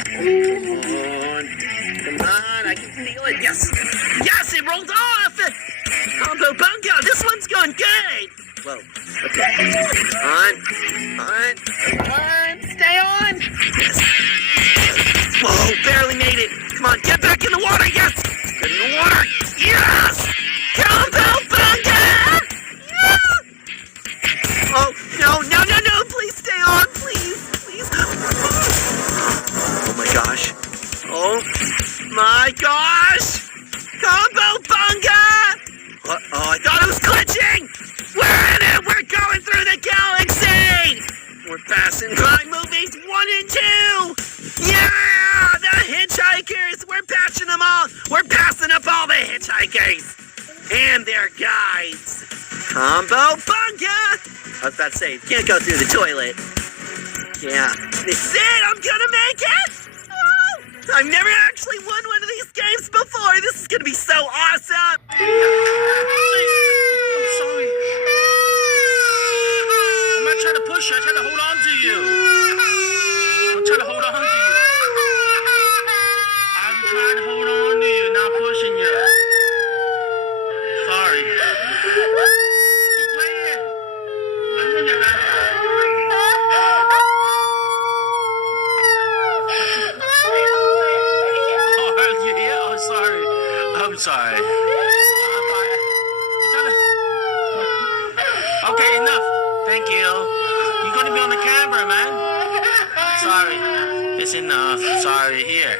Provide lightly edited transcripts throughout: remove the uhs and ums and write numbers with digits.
Come on, I can feel it. Yes, yes, it rolled off. Combo bunga, this one's going good. Whoa, okay. On, stay on. Yes. Whoa, barely made it. Come on, get back in the water. Yes, get in the water. Yes, combo bunga. Yeah. Oh, no, please stay on, please. Oh my gosh. Oh my gosh! Combo bunga! Oh, I thought it was glitching! We're in it! We're going through the galaxy! We're passing by movies 1 and 2! Yeah! The hitchhikers! We're patching them all! We're passing up all the hitchhikers! And their guides! Combo bunga! I was about to say, you can't go through the toilet. Yeah. This is it! I'm gonna make it! Oh, I've never actually won one of these games before! This is gonna be so awesome! I'm sorry. I'm not trying to push you. I'm trying to hold on to you. I'm trying to hold on to you. I'm trying to hold on to you, not pushing you. Sorry. Keep playing. I'm sorry. Okay, enough. Thank you. You're gonna be on the camera, man. Sorry. It's enough. Sorry. Here.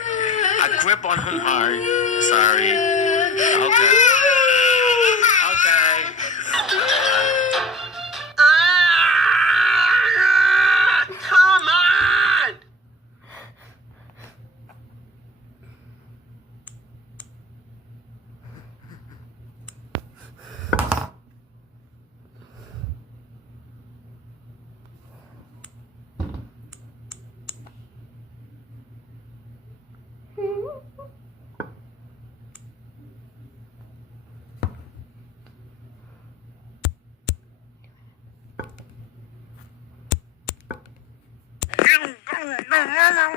I grip on him hard. Sorry. Okay. Okay. Come on! No.